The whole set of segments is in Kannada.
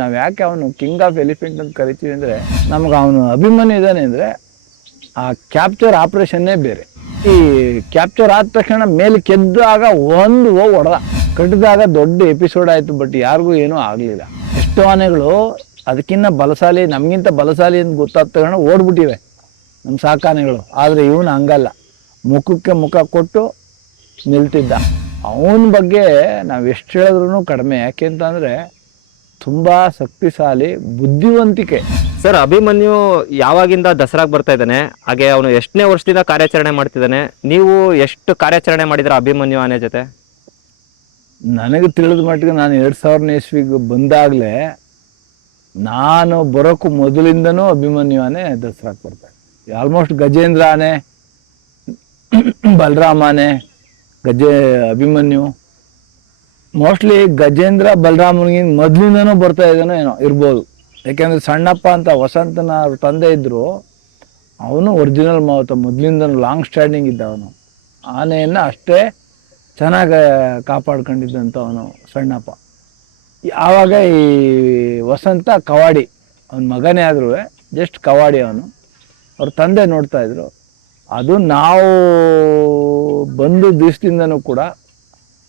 ನಾವು ಯಾಕೆ ಅವನು ಕಿಂಗ್ ಆಫ್ ಎಲಿಫೆಂಟ್ ಅಂತ ಕರಿತೀವಿ ಅಂದರೆ, ನಮ್ಗೆ ಅವನು ಅಭಿಮನ್ಯು ಇದ್ದಾನೆ ಅಂದರೆ ಆ ಕ್ಯಾಪ್ಚರ್ ಆಪ್ರೇಷನ್ನೇ ಬೇರೆ. ಈ ಕ್ಯಾಪ್ಚರ್ ಆದ ತಕ್ಷಣ ಮೇಲೆ ಕೆದ್ದಾಗ ಒಂದು ಹೋಗಿ ಹೊಡೆದ, ಕಟ್ಟಿದಾಗ ದೊಡ್ಡ ಎಪಿಸೋಡ್ ಆಯಿತು. ಬಟ್ ಯಾರಿಗೂ ಏನೂ ಆಗಲಿಲ್ಲ. ಎಷ್ಟೋ ಆನೆಗಳು ಅದಕ್ಕಿಂತ ಬಲಶಾಲಿ, ನಮಗಿಂತ ಬಲಶಾಲಿ ಅಂತ ಗೊತ್ತಾದ ತಕ್ಷಣ ಓಡ್ಬಿಟ್ಟಿವೆ ನಮ್ಮ ಸಾಕಾನೆಗಳು. ಆದರೆ ಇವನು ಹಂಗಲ್ಲ, ಮುಖಕ್ಕೆ ಮುಖ ಕೊಟ್ಟು ನಿಲ್ತಿದ್ದ. ಅವನ ಬಗ್ಗೆ ನಾವು ಎಷ್ಟು ಹೇಳಿದ್ರೂ ಕಡಿಮೆ. ಯಾಕೆಂತಂದರೆ ತುಂಬ ಶಕ್ತಿಶಾಲಿ, ಬುದ್ಧಿವಂತಿಕೆ. ಸರ್, ಅಭಿಮನ್ಯು ಯಾವಾಗಿಂದ ದಸರಾಗೆ ಬರ್ತಾ ಇದ್ದಾನೆ, ಹಾಗೆ ಅವನು ಎಷ್ಟನೇ ವರ್ಷದಿಂದ ಕಾರ್ಯಾಚರಣೆ ಮಾಡ್ತಿದ್ದಾನೆ? ನೀವು ಎಷ್ಟು ಕಾರ್ಯಾಚರಣೆ ಮಾಡಿದ್ರ ಅಭಿಮನ್ಯು ಆನೆ ಜೊತೆ? ನನಗೆ ತಿಳಿದ ಮಟ್ಟಿಗೆ ನಾನು 2000ನೇ ಇಸ್ವಿಗೆ ಬಂದಾಗಲೇ, ನಾನು ಬರೋಕ್ಕೂ ಮೊದಲಿಂದನೂ ಅಭಿಮನ್ಯು ಆನೆ ದಸರಾಗೆ ಬರ್ತಾರೆ. ಆಲ್ಮೋಸ್ಟ್ ಗಜೇಂದ್ರ ಆನೆ, ಬಲರಾಮ ಆನೆ, ಅಭಿಮನ್ಯು ಮೋಸ್ಟ್ಲಿ ಗಜೇಂದ್ರ ಬಲರಾಮನಿಗಿಂತ ಮೊದಲಿಂದನೂ ಬರ್ತಾ ಇದ್ದಾನೋ ಏನೋ ಇರ್ಬೋದು. ಯಾಕೆಂದರೆ ಸಣ್ಣಪ್ಪ ಅಂತ ವಸಂತನ ಅವ್ರ ತಂದೆ ಇದ್ದರು, ಅವನು ಒರಿಜಿನಲ್ ಮಾವತ, ಮೊದಲಿಂದನೂ ಲಾಂಗ್ ಸ್ಟ್ಯಾಂಡಿಂಗ್ ಇದ್ದ. ಅವನು ಆನೆಯನ್ನು ಅಷ್ಟೇ ಚೆನ್ನಾಗಿ ಕಾಪಾಡ್ಕೊಂಡಿದ್ದಂಥವನು ಸಣ್ಣಪ್ಪ. ಆವಾಗ ಈ ವಸಂತ ಕವಾಡಿ, ಅವನ ಮಗನೇ ಆದರೂ ಜಸ್ಟ್ ಕವಾಡಿ. ಅವನು ಅವ್ರ ತಂದೆ ನೋಡ್ತಾಯಿದ್ರು. ಅದು ನಾವು ಬಂದು ದಿವಸದಿಂದನೂ ಕೂಡ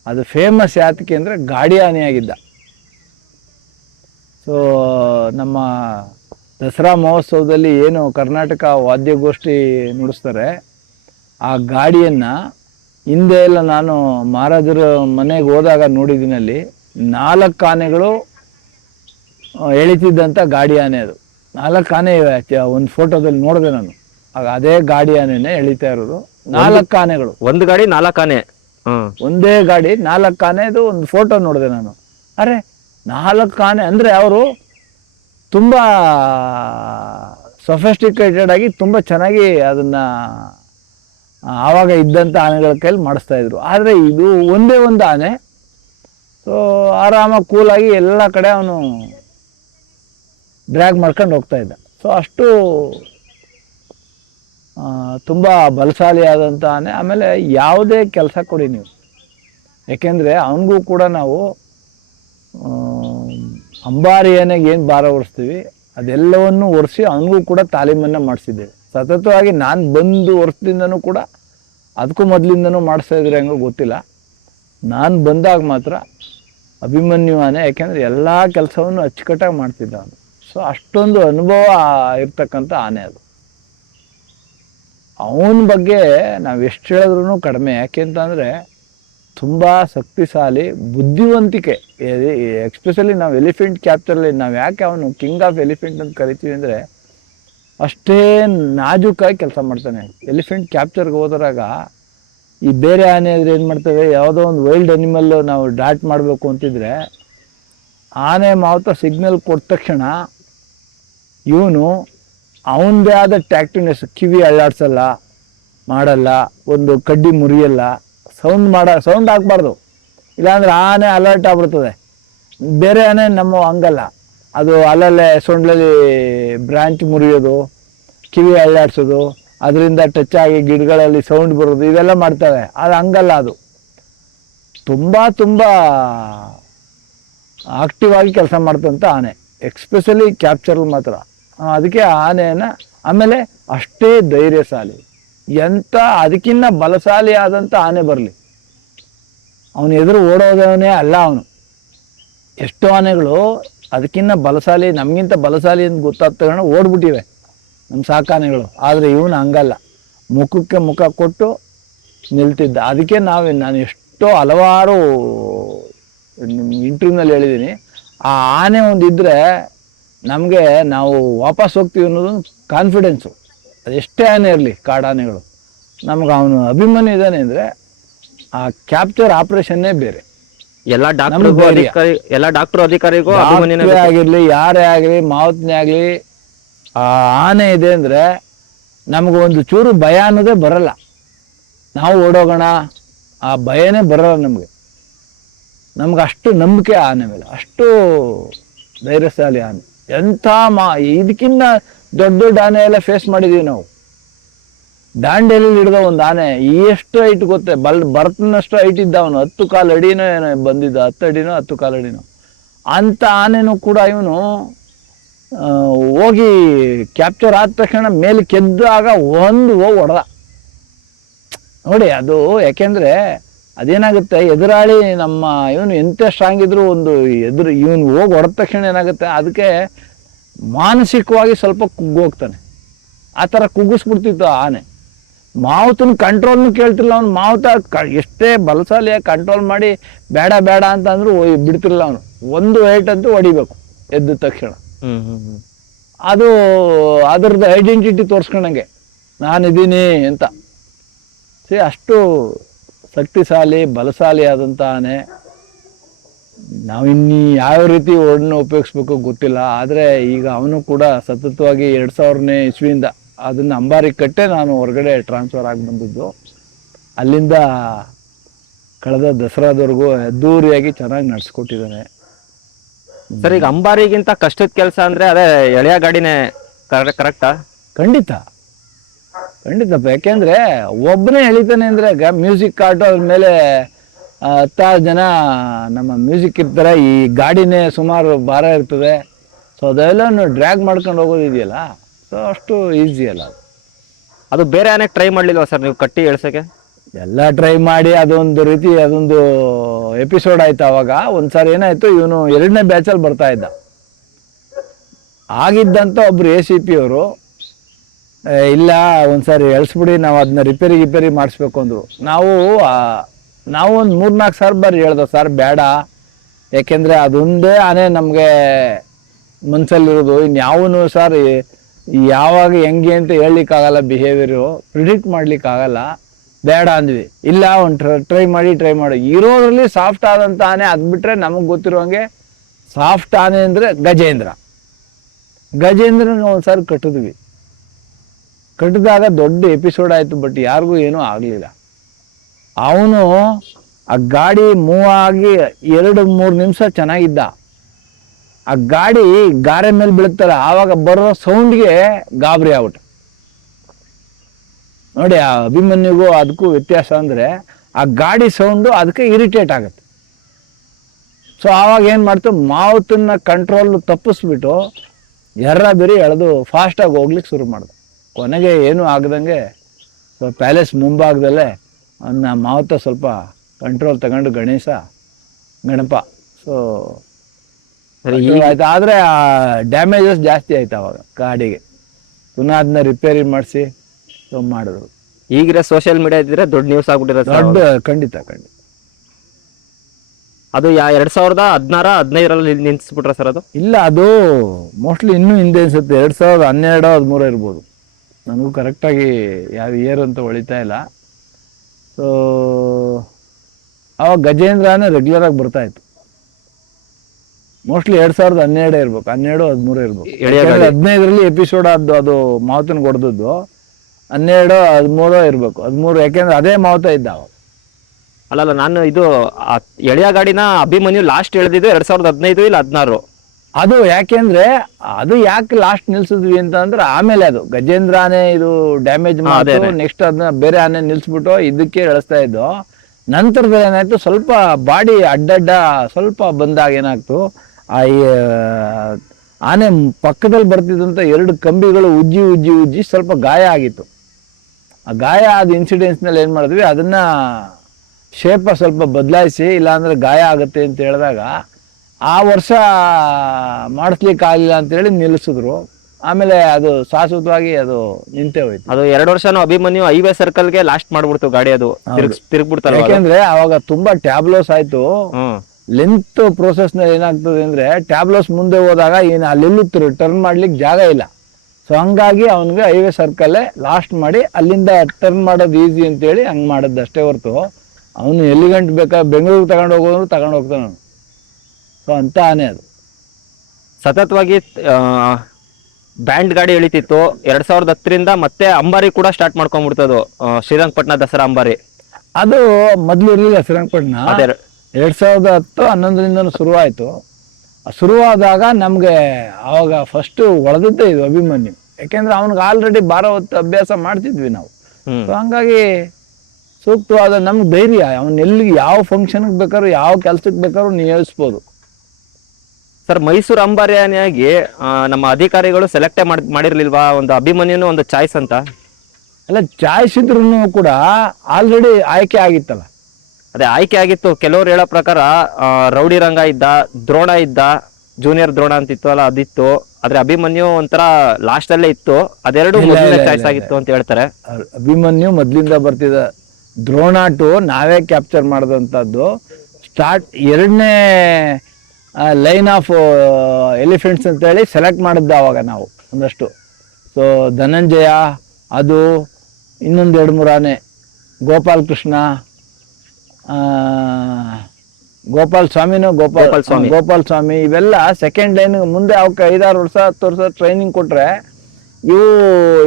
ಅದು ಫೇಮಸ್ ಯಾತಕ್ಕೆ ಅಂದರೆ ಗಾಡಿ ಆನೆಯಾಗಿದ್ದ. ಸೊ ನಮ್ಮ ದಸರಾ ಮಹೋತ್ಸವದಲ್ಲಿ ಏನು ಕರ್ನಾಟಕ ವಾದ್ಯಗೋಷ್ಠಿ ನುಡಿಸ್ತಾರೆ, ಆ ಗಾಡಿಯನ್ನು ಹಿಂದೆ ಎಲ್ಲ ನಾನು ಮಹಾರಾಜರ ಮನೆಗೆ ಹೋದಾಗ ನೋಡಿದ್ದೀನಲ್ಲಿ 4 ಆನೆಗಳು ಎಳಿತಿದ್ದಂಥ ಗಾಡಿ ಆನೆ. ಅದು 4 ಆನೆ ಇವೆ. ಒಂದು ಫೋಟೋದಲ್ಲಿ ನೋಡಿದೆ ನಾನು. ಆಗ ಅದೇ ಗಾಡಿ ಆನೆನೇ ಎಳಿತಾ ಇರೋದು. 4 ಆನೆಗಳು, ಒಂದು ಗಾಡಿ 4 ಆನೆ, ಒಂದೇ ಗಾಡಿ 4 ಆನೆದು ಒಂದು ಫೋಟೋ ನೋಡಿದೆ ನಾನು. ಅರೆ 4 ಆನೆ ಅಂದರೆ ಅವರು ತುಂಬ ಸೊಫೆಸ್ಟಿಕೇಟೆಡ್ ಆಗಿ ತುಂಬ ಚೆನ್ನಾಗಿ ಅದನ್ನು ಆವಾಗ ಇದ್ದಂಥ ಆನೆಗಳ ಕೈಲಿ ಮಾಡಿಸ್ತಾಯಿದ್ರು. ಆದರೆ ಇದು ಒಂದೇ ಒಂದು ಆನೆ. ಸೊ ಆರಾಮಾಗಿ ಕೂಲಾಗಿ ಎಲ್ಲ ಕಡೆ ಅವನು ಡ್ರ್ಯಾಗ್ ಮಾಡ್ಕೊಂಡು ಹೋಗ್ತಾ ಇದ್ದ. ಸೊ ಅಷ್ಟು ತುಂಬ ಬಲಶಾಲಿಯಾದಂಥ ಆನೆ. ಆಮೇಲೆ ಯಾವುದೇ ಕೆಲಸ ಕೊಡಿ ನೀವು, ಏಕೆಂದರೆ ಅವನಿಗೂ ಕೂಡ ನಾವು ಅಂಬಾರಿ ಆನೆಗೆ ಏನು ಭಾರ ಹೊರಿಸ್ತೀವಿ ಅದೆಲ್ಲವನ್ನು ಒರೆಸಿ ಅವನಿಗೂ ಕೂಡ ತಾಲೀಮನ್ನು ಮಾಡಿಸಿದ್ದೇವೆ ಸತತವಾಗಿ. ನಾನು ಬಂದು ವರ್ಷದಿಂದನೂ ಕೂಡ, ಅದಕ್ಕೂ ಮೊದಲಿಂದನೂ ಮಾಡಿಸ್ತಾ ಇದ್ರೆ ಹೆಂಗೋ ಗೊತ್ತಿಲ್ಲ, ನಾನು ಬಂದಾಗ ಮಾತ್ರ ಅಭಿಮನ್ಯು ಆನೆ. ಯಾಕೆಂದರೆ ಎಲ್ಲ ಕೆಲಸವನ್ನು ಅಚ್ಚುಕಟ್ಟಾಗಿ ಮಾಡ್ತಿದ್ದ ಅವನು. ಸೊ ಅಷ್ಟೊಂದು ಅನುಭವ ಇರ್ತಕ್ಕಂಥ ಆನೆ ಅದು. ಅವನ ಬಗ್ಗೆ ನಾವು ಎಷ್ಟು ಹೇಳಿದ್ರೂ ಕಡಿಮೆ. ಯಾಕೆಂತಂದರೆ ತುಂಬ ಶಕ್ತಿಶಾಲಿ, ಬುದ್ಧಿವಂತಿಕೆ. ಎಕ್ಸ್ಪೆಷಲಿ ನಾವು ಎಲಿಫೆಂಟ್ ಕ್ಯಾಪ್ಚರಲ್ಲಿ ನಾವು ಯಾಕೆ ಅವನು ಕಿಂಗ್ ಆಫ್ ಎಲಿಫೆಂಟ್ ಅಂತ ಕರಿತೀವಿ ಅಂದರೆ, ಅಷ್ಟೇ ನಾಜೂಕಾಗಿ ಕೆಲಸ ಮಾಡ್ತಾನೆ. ಎಲಿಫೆಂಟ್ ಕ್ಯಾಪ್ಚರ್ಗೆ ಹೋದಾಗ ಈ ಬೇರೆ ಆನೆ ಆದರೆ ಏನು ಮಾಡ್ತೇವೆ, ಯಾವುದೋ ಒಂದು ವೈಲ್ಡ್ ಅನಿಮಲ್ಲು ನಾವು ಡಾಟ್ ಮಾಡಬೇಕು ಅಂತಿದ್ರೆ, ಆನೆ ಮಾವತ ಸಿಗ್ನಲ್ ಕೊಟ್ಟ ತಕ್ಷಣ ಇವನು ಅವನದೇ ಆದ ಟ್ಯಾಕ್ಟಿವ್ನೆಸ್, ಕಿವಿ ಅಳ್ಳಾಡ್ಸಲ್ಲ, ಮಾಡಲ್ಲ, ಒಂದು ಕಡ್ಡಿ ಮುರಿಯಲ್ಲ, ಸೌಂಡ್ ಹಾಕ್ಬಾರ್ದು, ಇಲ್ಲಾಂದ್ರೆ ಆನೆ ಅಲರ್ಟ್ ಆಗ್ಬಿಡ್ತದೆ. ಬೇರೆ ಆನೆ ನಮ್ಮ ಹಂಗಲ್ಲ, ಅದು ಅಲ್ಲಲ್ಲೇ ಸೊಂಡ್ಲಲ್ಲಿ ಬ್ರಾಂಚ್ ಮುರಿಯೋದು, ಕಿವಿ ಅಳ್ಳಾಡ್ಸೋದು, ಅದರಿಂದ ಟಚ್ ಆಗಿ ಗಿಡಗಳಲ್ಲಿ ಸೌಂಡ್ ಬರೋದು, ಇವೆಲ್ಲ ಮಾಡ್ತವೆ. ಅದು ಹಂಗಲ್ಲ, ಅದು ತುಂಬ ತುಂಬ ಆಕ್ಟಿವ್ ಆಗಿ ಕೆಲಸ ಮಾಡ್ತಂಥ ಆನೆ, ಎಕ್ಸ್ಪೆಷಲಿ ಕ್ಯಾಪ್ಚರ್ಗೆ ಮಾತ್ರ. ಅದಕ್ಕೆ ಆನೆಯನ್ನು, ಆಮೇಲೆ ಅಷ್ಟೇ ಧೈರ್ಯಶಾಲಿ. ಎಂಥ ಅದಕ್ಕಿಂತ ಬಲಶಾಲಿ ಆದಂಥ ಆನೆ ಬರಲಿ, ಅವನು ಎದುರು ಓಡೋದವನೇ ಅಲ್ಲ ಅವನು. ಎಷ್ಟೋ ಆನೆಗಳು ಅದಕ್ಕಿಂತ ಬಲಶಾಲಿ, ನಮಗಿಂತ ಬಲಶಾಲಿ ಅಂತ ಗೊತ್ತಾದ ತಕ್ಷಣ ಓಡ್ಬಿಟ್ಟಿವೆ ನಮ್ಮ ಸಾಕಾನೆಗಳು. ಆದರೆ ಇವನು ಹಂಗಲ್ಲ, ಮುಖಕ್ಕೆ ಮುಖ ಕೊಟ್ಟು ನಿಲ್ತಿದ್ದ. ಅದಕ್ಕೆ ನಾನು ಎಷ್ಟೋ ಹಲವಾರು ಇಂಟರ್ವ್ಯೂನಲ್ಲಿ ಹೇಳಿದ್ದೀನಿ, ಆ ಆನೆ ಒಂದಿದ್ದರೆ ನಮಗೆ ನಾವು ವಾಪಸ್ ಹೋಗ್ತೀವಿ ಅನ್ನೋದೊಂದು ಕಾನ್ಫಿಡೆನ್ಸು. ಅದೆಷ್ಟೇ ಆನೆ ಇರಲಿ, ಕಾಡಾನೆಗಳು. ನಮ್ಗೆ ಅವನು ಅಭಿಮನ್ಯು ಇದ್ದಾನೆ ಅಂದರೆ ಆ ಕ್ಯಾಪ್ಚರ್ ಆಪ್ರೇಷನ್ನೇ ಬೇರೆ. ಎಲ್ಲ ಡಾಕ್ಟರ್ ಅಧಿಕಾರಿಗೂ ಆಗಿರಲಿ, ಯಾರೇ ಆಗಲಿ, ಮಾವತ್ನೇ ಆಗಲಿ, ಆ ಆನೆ ಇದೆ ಅಂದರೆ ನಮಗೊಂದು ಚೂರು ಭಯ ಅನ್ನೋದೇ ಬರಲ್ಲ. ನಾವು ಓಡೋಗೋಣ ಆ ಭಯನೇ ಬರಲ್ಲ ನಮಗೆ. ಅಷ್ಟು ನಂಬಿಕೆ ಆನೆ ಮೇಲೆ, ಅಷ್ಟು ಧೈರ್ಯಶಾಲಿ ಆನೆ. ಎಂಥ ಇದಕ್ಕಿಂತ ದೊಡ್ಡ ದೊಡ್ಡ ಆನೆ ಎಲ್ಲ ಫೇಸ್ ಮಾಡಿದ್ದೀವಿ ನಾವು. ದಾಂಡೇಲಿ ಹಿಡಿದ ಒಂದು ಆನೆ ಎಷ್ಟು ಹೈಟ್ ಗೊತ್ತೇ, ಭರತನಷ್ಟು ಹೈಟ್ ಇದ್ದ ಅವನು. 10 ಕಾಲು ಅಡಿನೋ ಏನೋ ಬಂದಿದ್ದ, 10 ಅಡಿನೋ 10 ಕಾಲು ಅಡಿನೋ. ಅಂಥ ಆನೆನೂ ಕೂಡ ಇವನು ಹೋಗಿ ಕ್ಯಾಪ್ಚರ್ ಆದ ತಕ್ಷಣ ಮೇಲೆ ಕೆದ್ದಾಗ ಹೋಗಿ ಹೊಡೆದ. ನೋಡಿ ಅದು ಯಾಕೆಂದರೆ ಅದೇನಾಗುತ್ತೆ, ಎದುರಾಳಿ ನಮ್ಮ ಇವನು ಎಂತ ಸ್ಟ್ರಾಂಗ್ ಇದ್ರು ಒಂದು ಇವನು ಹೋಗಿ ಹೊಡೆದ ತಕ್ಷಣ ಏನಾಗುತ್ತೆ, ಅದಕ್ಕೆ ಮಾನಸಿಕವಾಗಿ ಸ್ವಲ್ಪ ಕುಗ್ಗೋಗ್ತಾನೆ. ಆ ಥರ ಕುಗ್ಗಿಸ್ಬಿಡ್ತಿತ್ತು ಆನೆ. ಮಾವುತನ ಕಂಟ್ರೋಲ್ನು ಕೇಳ್ತಿಲ್ಲ ಅವನು. ಮಾವುತ ಎಷ್ಟೇ ಬಲಶಾಲಿಯಾಗಿ ಕಂಟ್ರೋಲ್ ಮಾಡಿ ಬೇಡ ಬೇಡ ಅಂತಂದ್ರೂ ಬಿಡ್ತಿರಲಿಲ್ಲ ಅವನು. ಒಂದು ಏಟ್ ಅಂತೂ ಹೊಡಿಬೇಕು ಎದ್ದ ತಕ್ಷಣ. ಅದು ಅದರದ್ದು ಐಡೆಂಟಿಟಿ ತೋರಿಸ್ಕೊಂಡಂಗೆ ನಾನಿದ್ದೀನಿ ಅಂತ. ಅಷ್ಟು ಶಕ್ತಿಶಾಲಿ ಬಲಶಾಲಿ ಆದಂಥ ಆನೆ. ನಾವಿನ್ನೀ ಯಾವ ರೀತಿ ಓಡನ್ನ ಉಪಯೋಗಿಸ್ಬೇಕು ಗೊತ್ತಿಲ್ಲ. ಆದರೆ ಈಗ ಅವನು ಕೂಡ ಸತತವಾಗಿ 2000ನೇ ಇಸ್ವಿಯಿಂದ ಅದನ್ನು ಅಂಬಾರಿ ಕಟ್ಟೆ ನಾನು ಹೊರಗಡೆ ಟ್ರಾನ್ಸ್ಫರ್ ಆಗಿ ಬಂದಿದ್ದು. ಅಲ್ಲಿಂದ ಕಳೆದ ದಸರಾದವರೆಗೂ ಅದ್ದೂರಿಯಾಗಿ ಚೆನ್ನಾಗಿ ನಡೆಸ್ಕೊಟ್ಟಿದ್ದಾನೆ. ಸರ್, ಈಗ ಅಂಬಾರಿಗಿಂತ ಕಷ್ಟದ ಕೆಲಸ ಅಂದರೆ ಅದೇ ಎಳೆಯ ಗಾಡಿನೇ ಕರೆಕ್ಟಾ? ಖಂಡಿತಪ್ಪ. ಯಾಕೆಂದರೆ ಒಬ್ಬನೇ ಎಳಿತಾನೆ ಅಂದರೆ ಮ್ಯೂಸಿಕ್ ಕಾರ್ಟು ಅದ್ರ ಮೇಲೆ 10 ಜನ ನಮ್ಮ ಮ್ಯೂಸಿಕ್ ಇರ್ತಾರೆ. ಈ ಗಾಡಿನೇ ಸುಮಾರು ಭಾರ ಇರ್ತದೆ. ಸೊ ಅದೆಲ್ಲ ಡ್ರ್ಯಾಗ್ ಮಾಡ್ಕೊಂಡು ಹೋಗೋದಿದೆಯಲ್ಲ, ಸೊ ಅಷ್ಟು ಈಸಿ ಅಲ್ಲ ಅದು. ಬೇರೆ ಆನೆಗೆ ಟ್ರೈ ಮಾಡಲಿಲ್ವಾ ಸರ್ ನೀವು ಕಟ್ಟಿ ಎಳ್ಸೋಕ್ಕೆ? ಎಲ್ಲ ಟ್ರೈ ಮಾಡಿ ಅದೊಂದು ಎಪಿಸೋಡ್ ಆಯ್ತು. ಅವಾಗ ಒಂದ್ಸಾರಿ ಏನಾಯ್ತು, ಇವನು 2ನೇ ಬ್ಯಾಚಲ್ಲಿ ಬರ್ತಾ ಇದ್ದ. ಆಗಿದ್ದಂತ ಒಬ್ರು ACP ಅವರು ಇಲ್ಲ ಒಂದ್ಸಾರಿ ಎಳ್ಸ್ಬಿಡಿ, ನಾವು ಅದನ್ನ ರಿಪೇರಿ ಮಾಡಿಸ್ಬೇಕು ಅಂದರು. ನಾವು ಒಂದು 3-4 ಸಾವಿರ ಬಾರಿ ಹೇಳ್ದೋ, ಸರ್ ಬೇಡ, ಯಾಕೆಂದರೆ ಅದೊಂದೇ ಆನೆ ನಮಗೆ ಮನಸ್ಸಲ್ಲಿರೋದು. ಇನ್ಯಾವನು ಸರ್ ಯಾವಾಗ ಹೆಂಗೆ ಅಂತ ಹೇಳಲಿಕ್ಕಾಗಲ್ಲ, ಬಿಹೇವಿಯರು ಪ್ರಿಡಿಕ್ಟ್ ಮಾಡ್ಲಿಕ್ಕಾಗಲ್ಲ, ಬೇಡ ಅಂದ್ವಿ. ಇಲ್ಲ ಒಂದು ಟ್ರೈ ಮಾಡಿ ಇರೋದ್ರಲ್ಲಿ ಸಾಫ್ಟ್ ಆದಂಥ ಆನೆ ಅದು ಬಿಟ್ಟರೆ ನಮಗೆ ಗೊತ್ತಿರೋಂಗೆ ಸಾಫ್ಟ್ ಆನೆ ಅಂದರೆ ಗಜೇಂದ್ರನ ಒಂದ್ಸಾರಿ ಕಟ್ಟಿದಾಗ ದೊಡ್ಡ ಎಪಿಸೋಡ್ ಆಯಿತು. ಬಟ್ ಯಾರಿಗೂ ಏನೂ ಆಗಲಿಲ್ಲ. ಅವನು ಆ ಗಾಡಿ ಮೂವ್ ಆಗಿ 2-3 ನಿಮಿಷ ಚೆನ್ನಾಗಿದ್ದ. ಆ ಗಾಡಿ ಗಾರೆ ಮೇಲೆ ಬೀಳುತ್ತಲ್ಲ, ಆವಾಗ ಬರೋ ಸೌಂಡ್ಗೆ ಗಾಬರಿ ಆಗ್ಬಿಟ್ಟು. ನೋಡಿ, ಆ ಅಭಿಮನ್ಯುಗೂ ಅದಕ್ಕೂ ವ್ಯತ್ಯಾಸ ಅಂದರೆ ಆ ಗಾಡಿ ಸೌಂಡು ಅದಕ್ಕೆ ಇರಿಟೇಟ್ ಆಗುತ್ತೆ. ಸೊ ಆವಾಗ ಏನು ಮಾಡ್ತು, ಮಾವುತನ್ನ ಕಂಟ್ರೋಲ್ ತಪ್ಪಿಸ್ಬಿಟ್ಟು ಬೇರೆ ಎಳೆದು ಫಾಸ್ಟಾಗಿ ಹೋಗ್ಲಿಕ್ಕೆ ಶುರು ಮಾಡ್ದು. ಕೊನೆಗೆ ಏನೂ ಆಗದಂಗೆ ಪ್ಯಾಲೇಸ್ ಮುಂಭಾಗದಲ್ಲೇ ಅವನ್ನ ಮಾವುತ ಸ್ವಲ್ಪ ಕಂಟ್ರೋಲ್ ತಗೊಂಡು ಗಣಪ ಸೊ ಆಯ್ತು. ಆದರೆ ಆ ಡ್ಯಾಮೇಜಸ್ ಜಾಸ್ತಿ ಆಯ್ತು ಅವಾಗ ಗಾಡಿಗೆ. ಪುನಃ ಅದನ್ನ ರಿಪೇರಿ ಮಾಡಿಸಿ ಮಾಡಿದ್ರು. ಈಗಿರೋ ಸೋಷಿಯಲ್ ಮೀಡಿಯಾ ಇದ್ರೆ ದೊಡ್ಡ ನ್ಯೂಸ್ ಆಗ್ಬಿಟ್ಟಿರೋದು. ಖಂಡಿತ. ಅದು 2016-15 ನಿಲ್ಲಿಸ್ಬಿಟ್ರ ಸರ್ ಅದು? ಇಲ್ಲ, ಅದು ಮೋಸ್ಟ್ಲಿ ಇನ್ನೂ ಹಿಂದೆ ಅನ್ಸುತ್ತೆ. 2012-13 ಇರ್ಬೋದು. ನನಗೂ ಕರೆಕ್ಟಾಗಿ ಯಾವ ಇಯರ್ ಅಂತ ಹೊಳಿತಾ ಇಲ್ಲ. ಸೊ ಅವಾಗ ಗಜೇಂದ್ರನೇ ರೆಗ್ಯುಲರಾಗಿ ಬರ್ತಾಯಿತ್ತು. ಮೋಸ್ಟ್ಲಿ 2012 ಇರ್ಬೇಕು, 12-13 ಇರ್ಬೇಕು. 2015ರಲ್ಲಿ ಎಪಿಸೋಡ್ ಆದ್ದು ಅದು ಮಾವುತನ ಹೊಡೆದದ್ದು. 12-13 ಇರಬೇಕು, 13. ಯಾಕೆಂದ್ರೆ ಅದೇ ಮಾವುತ ಇದ್ದ ಅವಾಗ. ಅಲ್ಲಲ್ಲ, ನಾನು ಇದು ಎಳೆಯ ಗಾಡಿನ ಅಭಿಮನ್ಯು ಲಾಸ್ಟ್ ಎಳೆದಿದ್ದು 2015 ಇಲ್ಲ 16. ಅದು ಯಾಕೆಂದ್ರೆ ಯಾಕೆ ಲಾಸ್ಟ್ ನಿಲ್ಸಿದ್ವಿ ಅಂತ ಅಂದ್ರೆ, ಆಮೇಲೆ ಅದು ಗಜೇಂದ್ರ ಆನೆ ಇದು ಡ್ಯಾಮೇಜ್ ಮಾಡಿ ನೆಕ್ಸ್ಟ್ ಅದನ್ನ ಬೇರೆ ಆನೆ ನಿಲ್ಸ್ಬಿಟ್ಟು ಇದಕ್ಕೆ ಎಳಿಸ್ತಾ ಇದ್ದು. ನಂತರದಲ್ಲಿ ಏನಾಯ್ತು, ಸ್ವಲ್ಪ ಬಾಡಿ ಅಡ್ಡಡ್ಡ ಸ್ವಲ್ಪ ಬಂದಾಗ ಏನಾಗ್ತು, ಆ ಆನೆ ಪಕ್ಕದಲ್ಲಿ ಬರ್ತಿದ್ದಂಥ 2 ಕಂಬಿಗಳು ಉಜ್ಜಿ ಸ್ವಲ್ಪ ಗಾಯ ಆಗಿತ್ತು. ಆ ಗಾಯ ಆದ ಇನ್ಸಿಡೆನ್ಸ್ನಲ್ಲಿ ಏನು ಮಾಡಿದ್ವಿ, ಅದನ್ನ ಶೇಪ ಸ್ವಲ್ಪ ಬದಲಾಯಿಸಿ, ಇಲ್ಲಾಂದ್ರೆ ಗಾಯ ಆಗುತ್ತೆ ಅಂತ ಹೇಳಿದಾಗ ಆ ವರ್ಷ ಮಾಡಿಸ್ಲಿಕ್ಕೆ ಆಗಲಿಲ್ಲ ಅಂತೇಳಿ ನಿಲ್ಲಿಸಿದ್ರು. ಆಮೇಲೆ ಅದು ಶಾಶ್ವತವಾಗಿ ಅದು ನಿಂತೇ ಹೋಯ್ತು. ಅದು 2 ವರ್ಷನೂ ಅಭಿಮನ್ಯು ಹೈವೇ ಸರ್ಕಲ್ಗೆ ಲಾಸ್ಟ್ ಮಾಡ್ಬಿಡ್ತು ಗಾಡಿ. ಅದು ತಿರುಗ್ಬಿಡ್ತಾರೆ. ಯಾಕೆಂದ್ರೆ ಅವಾಗ ತುಂಬಾ ಟ್ಯಾಬ್ಲೋಸ್ ಆಯ್ತು. ಲೆಂತ್ ಪ್ರೋಸೆಸ್ ನಲ್ಲಿ ಏನಾಗ್ತದೆ ಅಂದ್ರೆ, ಟ್ಯಾಬ್ಲೋಸ್ ಮುಂದೆ ಹೋದಾಗ ಏನು ಅಲ್ಲೆಲ್ಲೂ ಟರ್ನ್ ಮಾಡ್ಲಿಕ್ಕೆ ಜಾಗ ಇಲ್ಲ. ಸೊ ಹಂಗಾಗಿ ಅವನಿಗೆ ಹೈವೇ ಸರ್ಕಲ್ಲೇ ಲಾಸ್ಟ್ ಮಾಡಿ ಅಲ್ಲಿಂದ ಟರ್ನ್ ಮಾಡೋದು ಈಸಿ ಅಂತೇಳಿ ಹಂಗೆ ಮಾಡೋದು ಅಷ್ಟೇ ಹೊರತು, ಅವನು ಎಲ್ಲಿ ಗಂಟು ಬೇಕಾ ಬೆಂಗಳೂರಿಗೆ ತಗೊಂಡು ಹೋಗೋದ್ರು ತಗೊಂಡು ಹೋಗ್ತಾನೆ ಅವನು. ಸೊ ಅಂತ ಆನೆ ಅದು. ಸತತವಾಗಿ ಬ್ಯಾಂಡ್ ಗಾಡಿ ಎಳಿತಿತ್ತು. 2010ರಿಂದ ಮತ್ತೆ ಅಂಬಾರಿ ಕೂಡ ಸ್ಟಾರ್ಟ್ ಮಾಡ್ಕೊಂಡ್ಬಿಡ್ತದು, ಶ್ರೀರಂಗಪಟ್ಟಣ ದಸರಾ ಅಂಬಾರಿ. ಅದು ಮೊದಲು ಇರಲಿಲ್ಲ ಶ್ರೀರಂಗಪಟ್ಟಣ. 2010-11ರಿಂದ ಶುರುವಾಯಿತು. ಶುರುವಾದಾಗ ನಮಗೆ ಆವಾಗ ಫಸ್ಟು ಹೊಡೆದದ್ದೇ ಇದು ಅಭಿಮನ್ಯು. ಯಾಕೆಂದ್ರೆ ಅವನಿಗೆ ಆಲ್ರೆಡಿ ಭಾರ ಹೊತ್ತು ಅಭ್ಯಾಸ ಮಾಡ್ತಿದ್ವಿ ನಾವು. ಸೊ ಹಂಗಾಗಿ ಸೂಕ್ತವಾದ ನಮ್ಗೆ ಧೈರ್ಯ, ಅವನ್ನ ಎಲ್ಲಿಗೆ ಯಾವ ಫಂಕ್ಷನ್ಗೆ ಬೇಕಾದ್ರೂ ಯಾವ ಕೆಲ್ಸಕ್ಕೆ ಬೇಕಾದ್ರೂ ನಿಯೋಜಿಸ್ಬೋದು. ಸರ್ ಮೈಸೂರು ಅಂಬಾರಿಯಾನಿಯಾಗಿ ನಮ್ಮ ಅಧಿಕಾರಿಗಳು ಸೆಲೆಕ್ಟೇ ಮಾಡಿರ್ಲಿಲ್ವಾ ಒಂದು ಅಭಿಮನ್ಯುನು ಒಂದು ಚಾಯ್ಸ್ ಅಂತ? ಅಲ್ಲ, ಚಾಯ್ಸ್ ಇದ್ರೂ ಕೂಡ ಆಲ್ರೆಡಿ ಆಯ್ಕೆ ಆಗಿತ್ತಲ್ಲ. ಅದೇ ಆಯ್ಕೆ ಆಗಿತ್ತು. ಕೆಲವ್ರು ಹೇಳೋ ಪ್ರಕಾರ ರೌಡಿ ರಂಗ ಇದ್ದ, ದ್ರೋಣ ಇದ್ದ, ಜೂನಿಯರ್ ದ್ರೋಣ ಅಂತ ಇತ್ತು ಅಲ್ಲ, ಅದಿತ್ತು. ಆದ್ರೆ ಅಭಿಮನ್ಯು ಒಂಥರ ಲಾಸ್ಟ್ ಅಲ್ಲೇ ಇತ್ತು. ಅದೆರಡು ಮೊದಲನೇ ಚಾಯ್ಸ್ ಆಗಿತ್ತು ಅಂತ ಹೇಳ್ತಾರೆ. ಅಭಿಮನ್ಯು ಮೊದ್ಲಿಂದ ಬರ್ತಿದ್ದ. ದ್ರೋಣ ಟು ನಾವೇ ಕ್ಯಾಪ್ಚರ್ ಮಾಡಿದಂಥದ್ದು. ಸ್ಟಾರ್ಟ್ ಎರಡನೇ ಲೈನ್ ಆಫ್ ಎಲಿಫೆಂಟ್ಸ್ ಅಂತೇಳಿ ಸೆಲೆಕ್ಟ್ ಮಾಡಿದ್ದ ಅವಾಗ ನಾವು ಒಂದಷ್ಟು. ಸೊ ಧನಂಜಯ, ಅದು ಇನ್ನೊಂದು 2-3 ಆನೆ, ಗೋಪಾಲ್ ಕೃಷ್ಣ, ಗೋಪಾಲ್ ಸ್ವಾಮಿನೂ ಗೋಪಾಲ್ ಸ್ವಾಮಿ, ಇವೆಲ್ಲ ಸೆಕೆಂಡ್ ಲೈನ್ ಮುಂದೆ ಅವಕ್ಕೆ 5-6 ವರ್ಷ 10 ವರ್ಷ ಟ್ರೈನಿಂಗ್ ಕೊಟ್ರೆ ಇವು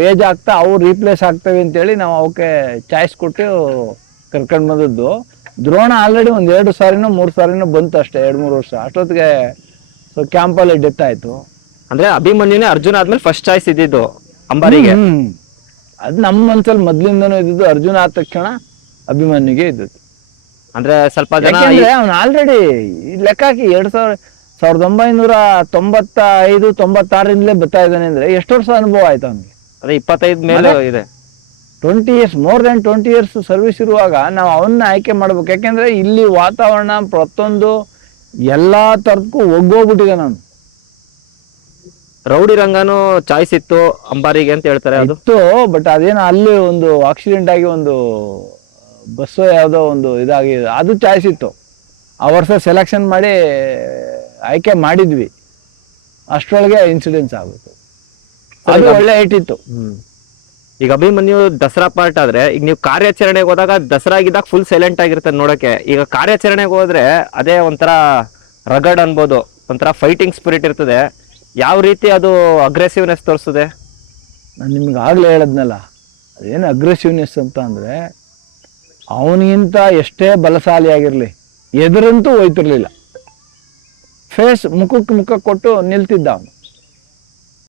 ಏಜ್ ಆಗ್ತಾ ಅವು ರೀಪ್ಲೇಸ್ ಆಗ್ತವೆ ಅಂತೇಳಿ ನಾವು ಅವಕ್ಕೆ ಚಾಯ್ಸ್ ಕೊಟ್ಟು ಕರ್ಕೊಂಡು ಬಂದದ್ದು. ದ್ರೋಣ ಆಲ್ರೆಡಿ ಒಂದು 2 ಸಾರಿನೋ 3 ಸಾರಿನೋ ಬಂತು ಅಷ್ಟೇ, 2-3 ವರ್ಷ ಅಷ್ಟೊತ್ತಿಗೆ. ಸೊ ಕ್ಯಾಂಪಲ್ಲಿ ಡೆತ್ ಆಯ್ತು. ಅಂದ್ರೆ ಅಭಿಮನ್ಯುನೇ ಅರ್ಜುನ್ ಆದ್ಮೇಲೆ ಫಸ್ಟ್ ಚಾಯ್ಸ್ ಇದ್ದಿದ್ದು ಅಂಬಾರಿಗೆ. ಅದು ನಮ್ಮ ಮನ್ಸಲ್ಲಿ ಮೊದ್ಲಿಂದನೂ ಇದ್ದಿದ್ದು. ಅರ್ಜುನ ಆದ ತಕ್ಷಣ ಅಭಿಮನ್ಯುಗೆ ಇದ್ದದ್ದು. ಅಂದ್ರೆ ಸ್ವಲ್ಪ ಜನ ಅವನು ಆಲ್ರೆಡಿ ಲೆಕ್ಕ ಹಾಕಿ 1995-96ರಿಂದಲೇ ಬರ್ತಾ ಇದ್ದಾನೆ ಅಂದ್ರೆ ಎಷ್ಟು ವರ್ಷ ಅನುಭವ ಆಯ್ತು ಅವನಿಗೆ? ಅದೇ 25 ಮೇಲೆ ಇದೆ. 20 years, more than 20 years service ಇರುವಾಗ ನಾವು ಅವನ್ನ ಆಯ್ಕೆ ಮಾಡ್ಬೇಕು. ಯಾಕೆಂದ್ರೆ ಇಲ್ಲಿ ವಾತಾವರಣ ಪ್ರತಿಯೊಂದು ಎಲ್ಲಾ ತರದಕ್ಕೂ ಒಗ್ಗೋಗ್ಬಿಟ್ಟಿದೆ. ನಾನು ರೌಡಿ ರಂಗನೂ ಚಾಯ್ಸ್ ಇತ್ತು ಅಂಬಾರಿಗೆ ಅಂತ ಹೇಳ್ತಾರೆ. ಅದು ಇತ್ತು, ಬಟ್ ಅದೇನೋ ಅಲ್ಲಿ ಒಂದು ಆಕ್ಸಿಡೆಂಟ್ ಆಗಿ ಒಂದು ಬಸ್ಸು ಯಾವುದೋ ಒಂದು ಇದಾಗಿ ಅದು ಚಾಯ್ಸ್ ಇತ್ತು. ಆ ವರ್ಷ ಸೆಲೆಕ್ಷನ್ ಮಾಡಿ ಆಯ್ಕೆ ಮಾಡಿದ್ವಿ, ಅಷ್ಟರೊಳಗೆ ಇನ್ಸಿಡೆನ್ಸ್ ಆಗುತ್ತೆ. ಅದು ಒಳ್ಳೆ ಹೈಟ್ ಇತ್ತು. ಈಗ ಅಭಿಮನ್ಯು ದಸರಾ ಪಾರ್ಟ್ ಆದ್ರೆ, ಈಗ ನೀವು ಕಾರ್ಯಾಚರಣೆಗೆ ಹೋದಾಗ ದಸರಾಗಿದ್ದಾಗ ಫುಲ್ ಸೈಲೆಂಟ್ ಆಗಿರ್ತಾರೆ ನೋಡಕ್ಕೆ. ಈಗ ಕಾರ್ಯಾಚರಣೆಗೆ ಹೋದ್ರೆ ಅದೇ ಒಂಥರ ರಗಡ್ ಅನ್ಬೋದು, ಒಂಥರ ಫೈಟಿಂಗ್ ಸ್ಪಿರಿಟ್ ಇರ್ತದೆ. ಯಾವ ರೀತಿ ಅದು ಅಗ್ರೆಸಿವ್ನೆಸ್ ತೋರಿಸ್ತದೆ? ನಾನು ನಿಮ್ಗೆ ಆಗ್ಲೇ ಹೇಳದ್ನಲ್ಲ, ಅದೇನು ಅಗ್ರೆಸಿವ್ನೆಸ್ ಅಂತ ಅಂದ್ರೆ, ಅವನಿಗಿಂತ ಎಷ್ಟೇ ಬಲಶಾಲಿ ಆಗಿರ್ಲಿ ಎದುರಂತೂ ಹೋಯ್ತಿರ್ಲಿಲ್ಲ. ಫೇಸ್ ಮುಖಕ್ಕೆ ಮುಖ ಕೊಟ್ಟು ನಿಲ್ತಿದ್ದ ಅವನು.